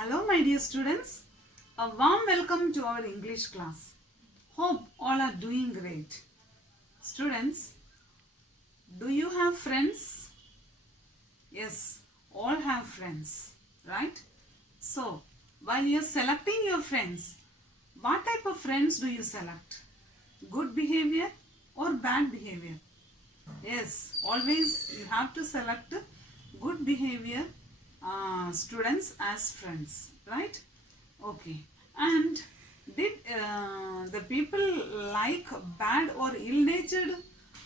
Hello my dear students, a warm welcome to our English class. Hope all are doing great. Students, do you have friends? Yes, all have friends, right? So, while you are selecting your friends, what type of friends do you select? Good behavior or bad behavior? Yes, always you have to select good behavior students as friends, right? Okay. And did the people like bad or ill-natured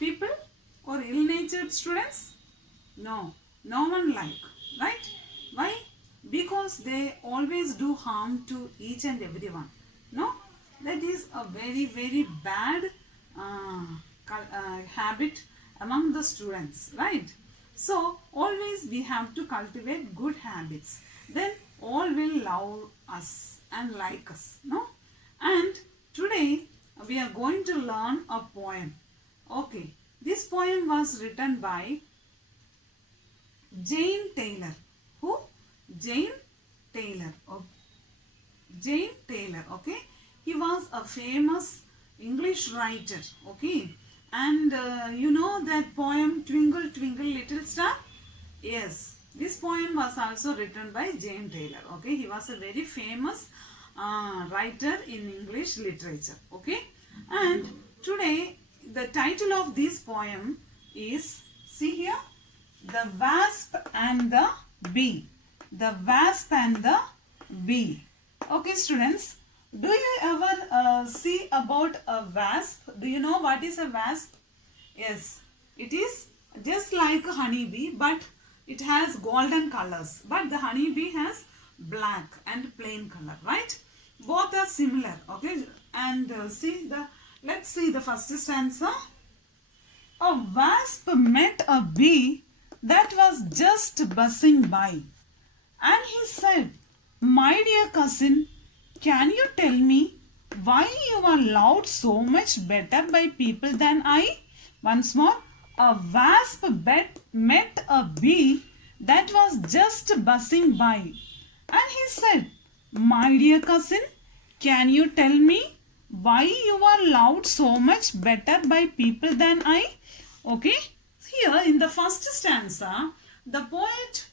people or ill-natured students? No, no one like, right? Why? Because they always do harm to each and everyone. No, that is a very, very bad habit among the students, right? So, always we have to cultivate good habits. Then all will love us and like us, no? And today we are going to learn a poem. Okay, this poem was written by Jane Taylor. Who? Jane Taylor. Oh, Jane Taylor, okay? He was a famous English writer, okay? And you know that poem Twinkle Twinkle Little Star? Yes, this poem was also written by Jane Taylor, okay? He was a very famous writer in English literature, okay? And today the title of this poem is, see here, The Wasp and the Bee. The Wasp and the Bee. Okay students, do you ever see about a wasp? Do you know what is a wasp? Yes, it is just like a honeybee, but it has golden colors. But the honeybee has black and plain color, right? Both are similar, okay? And let's see the first stanza. A wasp met a bee that was just buzzing by. And he said, "My dear cousin, can you tell me why you are loved so much better by people than I?" Once more, a wasp met a bee that was just buzzing by. And he said, "My dear cousin, can you tell me why you are loved so much better by people than I?" Okay, here in the first stanza, the poet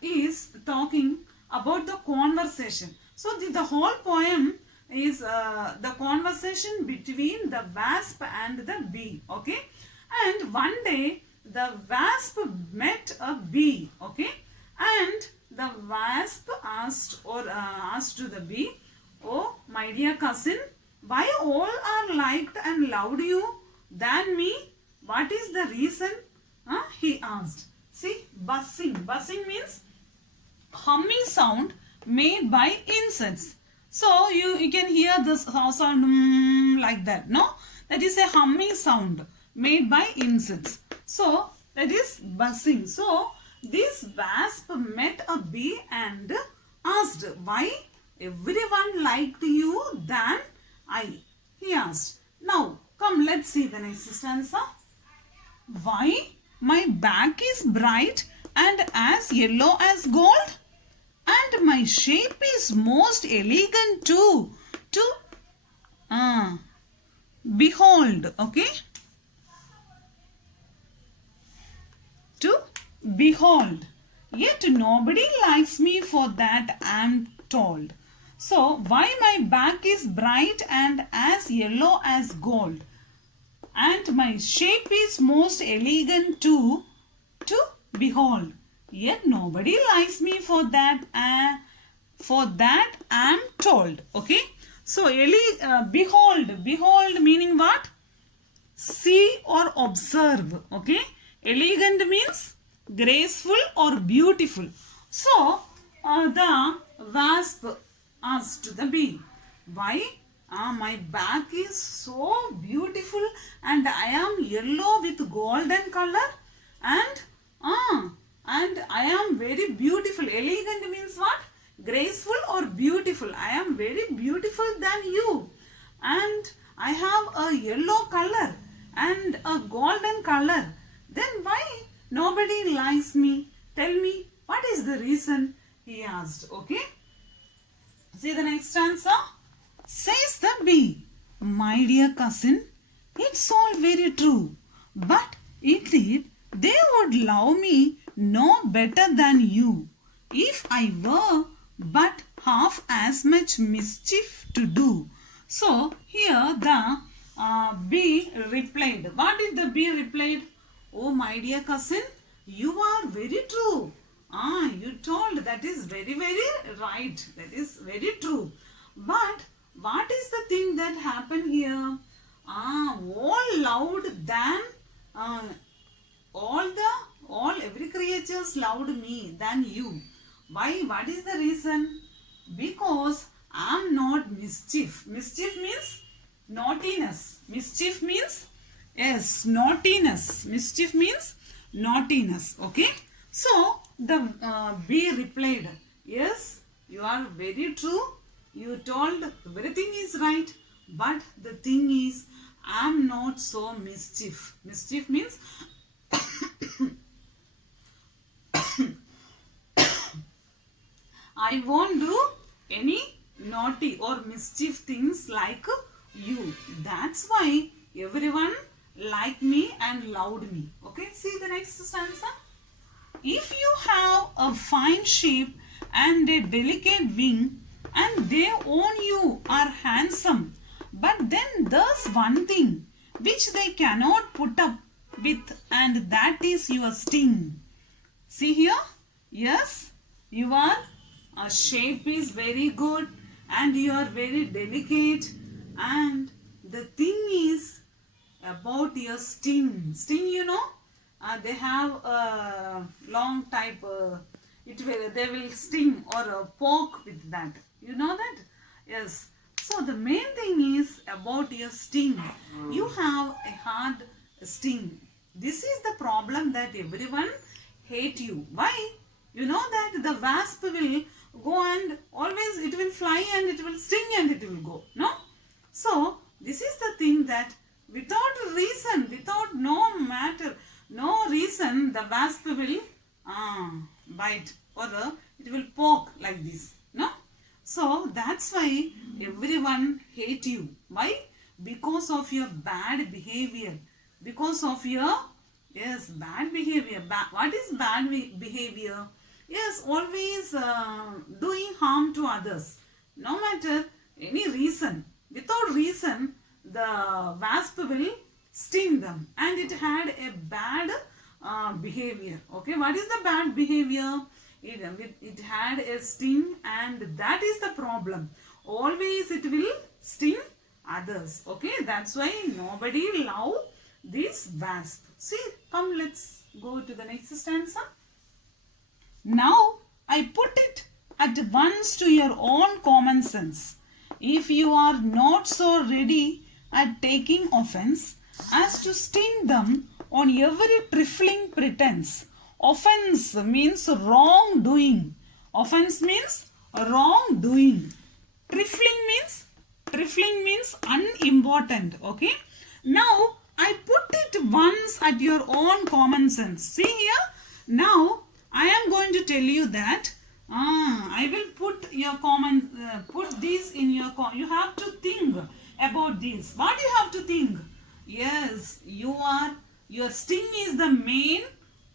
is talking about the conversation. So the whole poem is the conversation between the wasp and the bee, okay? And one day the wasp met a bee, okay? And the wasp asked to the bee, "Oh, my dear cousin, why all are liked and loved you than me? What is the reason?" He asked. See, buzzing. Buzzing means humming sound made by insects. So you can hear this sound like that, no? That is a humming sound made by insects. So that is buzzing. So this wasp met a bee and asked, "Why everyone liked you than I?" He asked. Now come, let's see the next stanza. "Why my back is bright and as yellow as gold, and my shape is most elegant too, to behold." Okay, to behold. "Yet nobody likes me for that, I am told. So why my back is bright and as yellow as gold, and my shape is most elegant too, to behold. Yet nobody likes me for that, I am told." Okay, so behold. Behold meaning what? See or observe. Okay, elegant means graceful or beautiful. So the wasp asked to the bee, "Why my back is so beautiful and I am yellow with golden color, and I am very beautiful." Elegant means what? Graceful or beautiful. I am very beautiful than you, and I have a yellow color and a golden color. Then why nobody likes me? Tell me, what is the reason? He asked. Okay. See the next stanza. Says the bee, my dear cousin, it's all very true, but indeed they would love me no better than you, if I were but half as much mischief to do. So here the bee replied. What did the bee replied? Oh my dear cousin, you are very true. You told that is very right. That is very true. But what is the thing that happened here? All loved than every creatures loved me than you. Why? What is the reason? Because I am not mischief. Mischief means naughtiness. Mischief means yes, naughtiness. Mischief means naughtiness. Okay. So the bee replied, yes, you are very true. You told everything is right. But the thing is, I am not so mischief. Mischief means I won't do any naughty or mischief things like you. That's why everyone liked me and loved me. Okay, see the next stanza. If you have a fine shape and a delicate wing, and they own you are handsome, but then there's one thing which they cannot put up with, and that is your sting. See here? Yes, your shape is very good and you are very delicate, and the thing is about your sting. Sting, you know, they have a long type. They will sting or poke with that. You know that? Yes. So the main thing is about your sting. You have a hard sting. This is the problem that everyone hate you. Why? You know that the wasp will go and always it will fly and it will sting and it will go. No? So this is the thing that without reason, without no reason, the wasp will bite or it will poke like this. No? So that's why everyone hate you. Why? Because of your bad behavior. Because of your bad behavior. What is bad behavior? Yes, always doing harm to others. No matter any reason. Without reason, the wasp will sting them. And it had a bad behavior. Okay, what is the bad behavior? It had a sting, and that is the problem. Always it will sting others. Okay, that's why nobody love this wasp. See, come let's go to the next stanza. Now I put it at once to your own common sense. If you are not so ready at taking offense as to sting them on every trifling pretense. Offense means wrongdoing. Offense means wrongdoing. Trifling means unimportant. Okay. Now I put it once at your own common sense. See here. Now I am going to tell you that I will put your put this in your you have to think about this. What you have to think? Yes, your sting is the main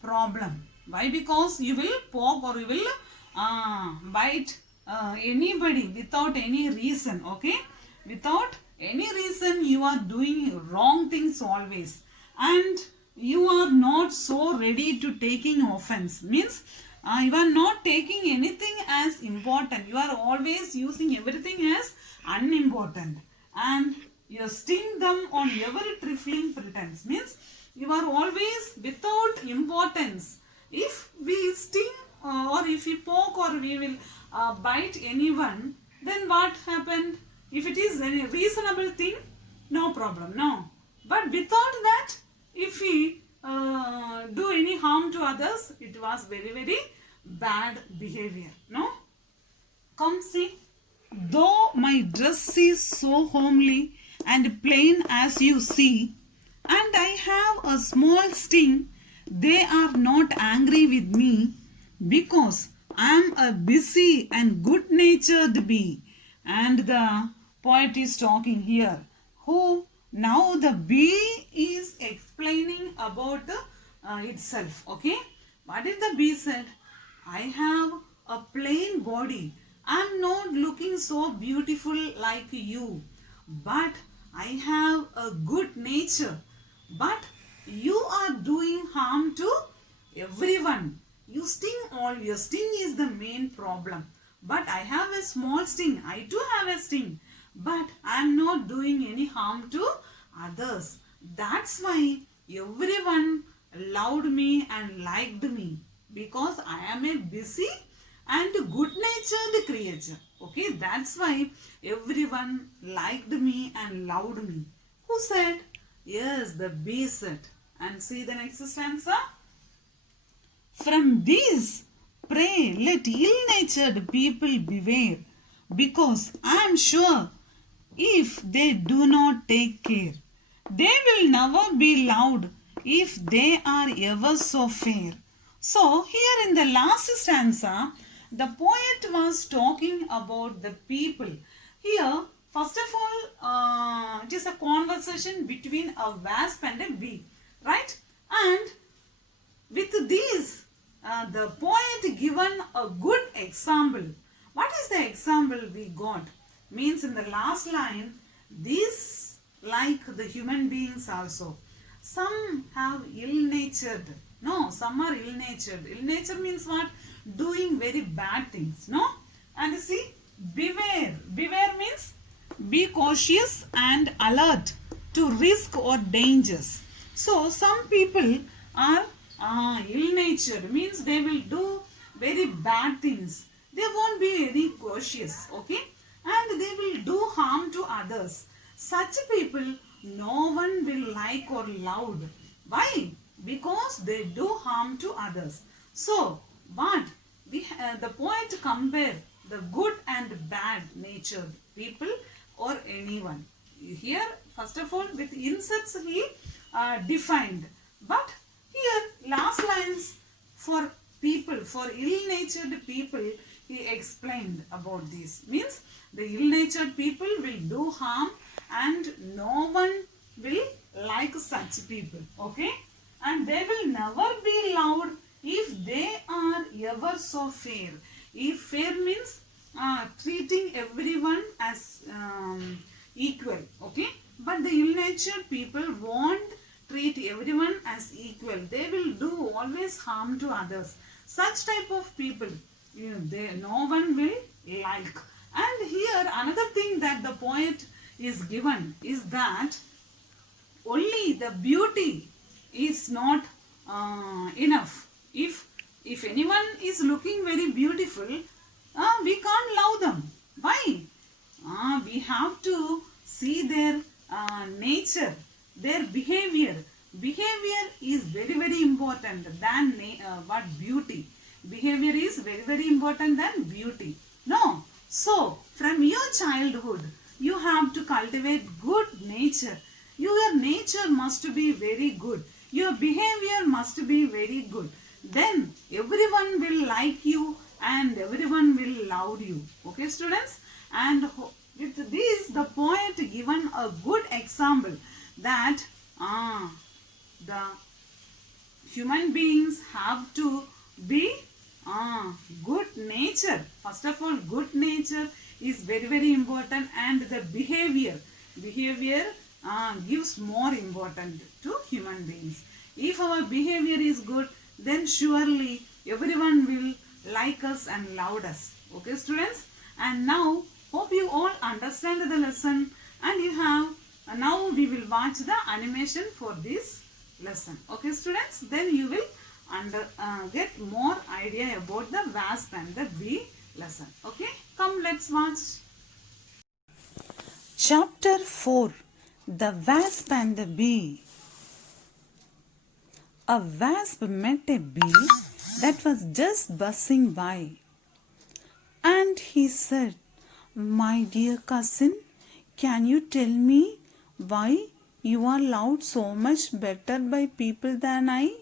problem. Why? Because you will poke or you will bite anybody without any reason. Okay, without any reason you are doing wrong things always, and you are not so ready to taking offense. Means you are not taking anything as important. You are always using everything as unimportant, and you sting them on every trifling pretense. Means you are always without importance. If we sting or if we poke or we will bite anyone, then what happened? If it is a reasonable thing, no problem, no. But without that, if we do any harm to others, it was very bad behavior, no? Come see. Though my dress is so homely and plain as you see, and I have a small sting, they are not angry with me, because I am a busy and good-natured bee. and the poet is talking here. Who? Now the bee is explaining about itself. Okay. What did the bee said? I have a plain body. I'm not looking so beautiful like you. But I have a good nature. But you are doing harm to everyone. You sting all. Your sting is the main problem. But I have a small sting. I too have a sting. But I am not doing any harm to others. That's why everyone loved me and liked me. Because I am a busy and good-natured creature. Okay, that's why everyone liked me and loved me. Who said? Yes, the bee said. And see the next stanza. From these, pray let ill-natured people beware, because I am sure if they do not take care, they will never be loved if they are ever so fair. So, here in the last stanza, the poet was talking about the people. Here, first of all, it is a conversation between a wasp and a bee, right? And with these, the poet given a good example. What is the example we got? Means in the last line, these like the human beings also. Some have ill-natured. No, some are ill-natured. Ill-natured means what? Doing very bad things. No? And you see, beware. Beware means be cautious and alert to risk or dangers. So, some people are ill-natured, means they will do very bad things. They won't be very cautious, okay? And they will do harm to others. Such people, no one will like or love. Why? Because they do harm to others. So, but the poet compare the good and bad natured people or anyone. Here, first of all, with insects he defined. But here, last lines for people, for ill-natured people, he explained about this. Means the ill-natured people will do harm and no one will like such people. Okay? And they will never be loved if they are ever so fair. If fair means treating everyone as equal. Okay? But the ill-natured people won't treat everyone as equal. They will do always harm to others. Such type of people, no one will like. And here another thing that the poet is given is that only the beauty is not enough. If anyone is looking very beautiful, we can't love them. Why? We have to see their nature, their behavior. Behavior is very, very important than what beauty. Behavior is very, very important than beauty. No. So, from your childhood, you have to cultivate good nature. Your nature must be very good. Your behavior must be very good. Then, everyone will like you and everyone will love you. Okay, students? And with this, the poet given a good example that the human beings have to be good nature. First of all, good nature is very, very important, and the behavior gives more importance to human beings. If our behavior is good, then surely everyone will like us and love us. Okay, students? And now, hope you all understand the lesson, and you have now we will watch the animation for this lesson. Okay, students? Then you will get more idea about the wasp and the bee lesson. Okay, come let's watch. Chapter 4. The Wasp and the Bee. A wasp met a bee that was just buzzing by, and he said, "My dear cousin, can you tell me why you are loved so much better by people than I?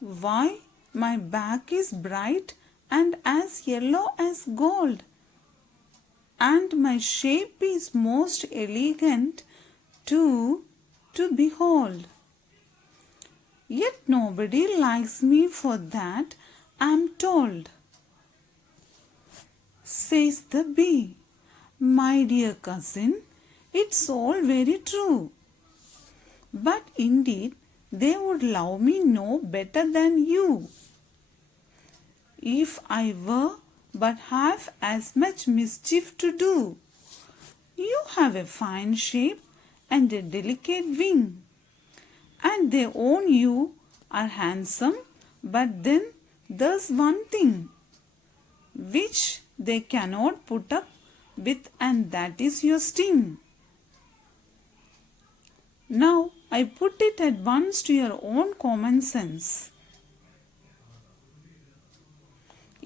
Why my back is bright and as yellow as gold, and my shape is most elegant to behold. Yet nobody likes me for that, I'm told. Says the bee, my dear cousin, it's all very true. But indeed, they would love me no better than you. If I were but have as much mischief to do. You have a fine shape and a delicate wing, and they own you are handsome, but then there's one thing which they cannot put up with, and that is your sting. Now I put it at once to your own common sense.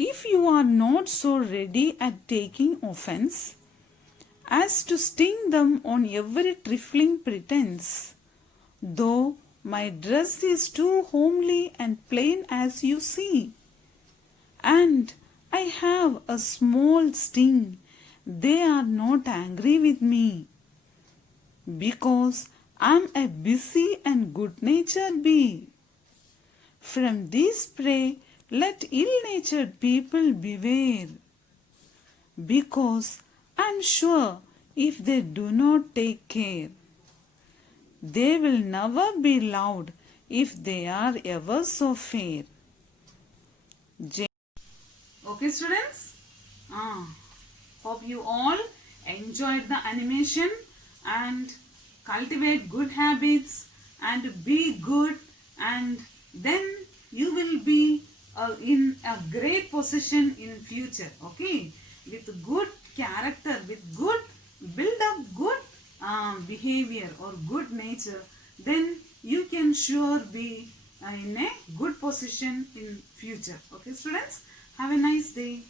If you are not so ready at taking offense as to sting them on every trifling pretense, though my dress is too homely and plain as you see, and I have a small sting, they are not angry with me, because I'm a busy and good-natured bee. From this prey let ill-natured people beware, because I'm sure if they do not take care, they will never be loved if they are ever so fair. Okay, students? Hope you all enjoyed the animation and cultivate good habits and be good, and then you will be in a great position in future. Okay, with good character, with good build up good behavior or good nature, then you can sure be in a good position in future. Okay, students, have a nice day.